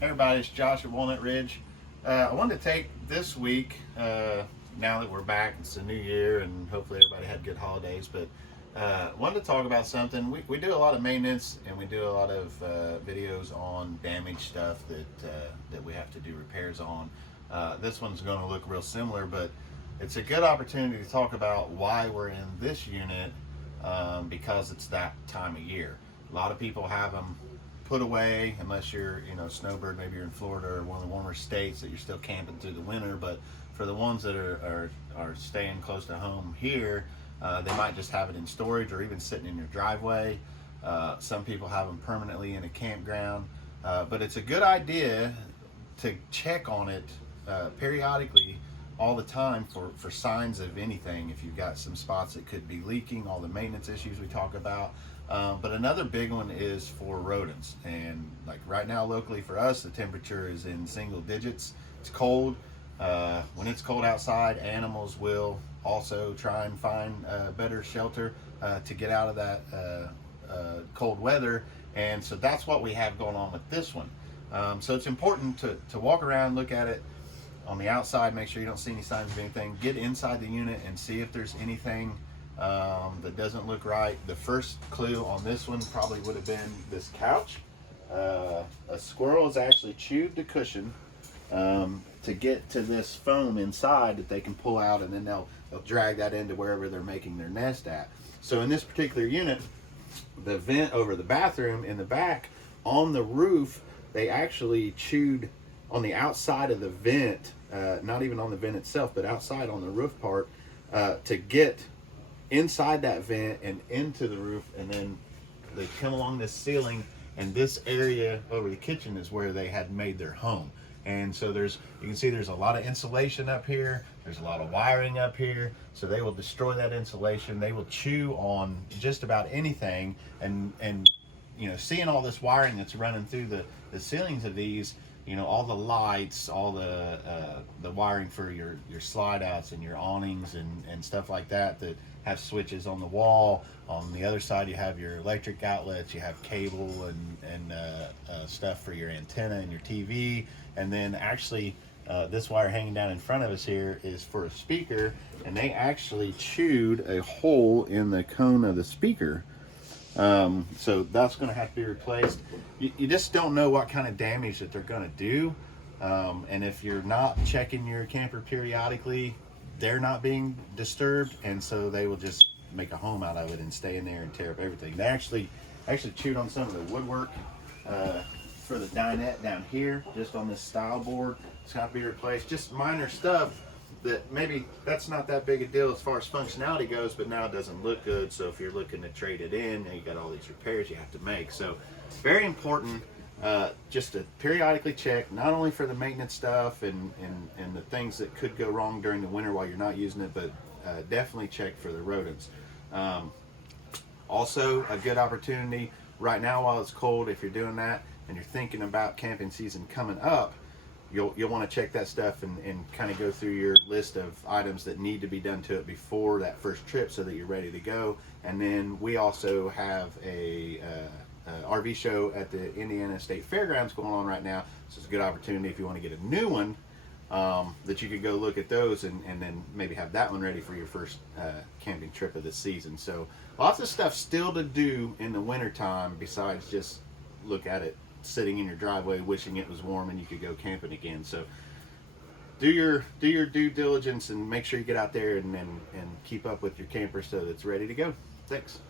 Hey everybody, it's Josh at Walnut Ridge. I wanted to take this week, now that we're back, it's a new year, and hopefully everybody had good holidays, but wanted to talk about something. We do a lot of maintenance, and we do a lot of videos on damaged stuff that we have to do repairs on. This one's going to look real similar, but it's a good opportunity to talk about why we're in this unit, because it's that time of year. A lot of people have them put away, unless you're, snowbird, maybe you're in Florida or one of the warmer states that you're still camping through the winter. But for the ones that are staying close to home here, they might just have it in storage or even sitting in your driveway. Some people have them permanently in a campground, but it's a good idea to check on it periodically, all the time, for signs of anything. If you've got some spots that could be leaking, all the maintenance issues we talk about. But another big one is for rodents. And like right now locally for us, the temperature is in single digits. It's cold. When it's cold outside, animals will also try and find better shelter to get out of that cold weather. And so that's what we have going on with this one. So it's important to walk around, look at it on the outside, make sure you don't see any signs of anything. Get inside the unit and see if there's anything that doesn't look right. The first clue on this one probably would have been this couch. A squirrel has actually chewed the cushion to get to this foam inside that they can pull out, and then they'll drag that into wherever they're making their nest at. So in this particular unit, the vent over the bathroom in the back, on the roof, they actually chewed on the outside of the vent, not even on the vent itself, but outside on the roof part, to get inside that vent and into the roof. And then they come along this ceiling, and this area over the kitchen is where they had made their home. And so you can see there's a lot of insulation up here, there's a lot of wiring up here, so they will destroy that insulation. They will chew on just about anything. And seeing all this wiring that's running through the ceilings of these, all the lights, all the wiring for your slide outs and your awnings and stuff like that have switches on the wall. On the other side, you have your electric outlets, you have cable and stuff for your antenna and your TV. And then actually, this wire hanging down in front of us here is for a speaker, and they actually chewed a hole in the cone of the speaker. So that's going to have to be replaced. You just don't know what kind of damage that they're going to do. And if you're not checking your camper periodically, they're not being disturbed, and so they will just make a home out of it and stay in there and tear up everything. They actually chewed on some of the woodwork for the dinette down here, just on this style board. It's got to be replaced. Just minor stuff that maybe that's not that big a deal as far as functionality goes, but now it doesn't look good. So if you're looking to trade it in, you got all these repairs you have to make. So very important, just to periodically check, not only for the maintenance stuff and the things that could go wrong during the winter while you're not using it, but definitely check for the rodents. Also a good opportunity right now while it's cold, if you're doing that and you're thinking about camping season coming up, you'll want to check that stuff and kind of go through your list of items that need to be done to it before that first trip so that you're ready to go. And then we also have a RV show at the Indiana State Fairgrounds going on right now. So it's a good opportunity if you want to get a new one, that you could go look at those and then maybe have that one ready for your first camping trip of the season. So lots of stuff still to do in the wintertime besides just look at it sitting in your driveway wishing it was warm and you could go camping again. So do your due diligence and make sure you get out there and keep up with your camper so that it's ready to go. Thanks.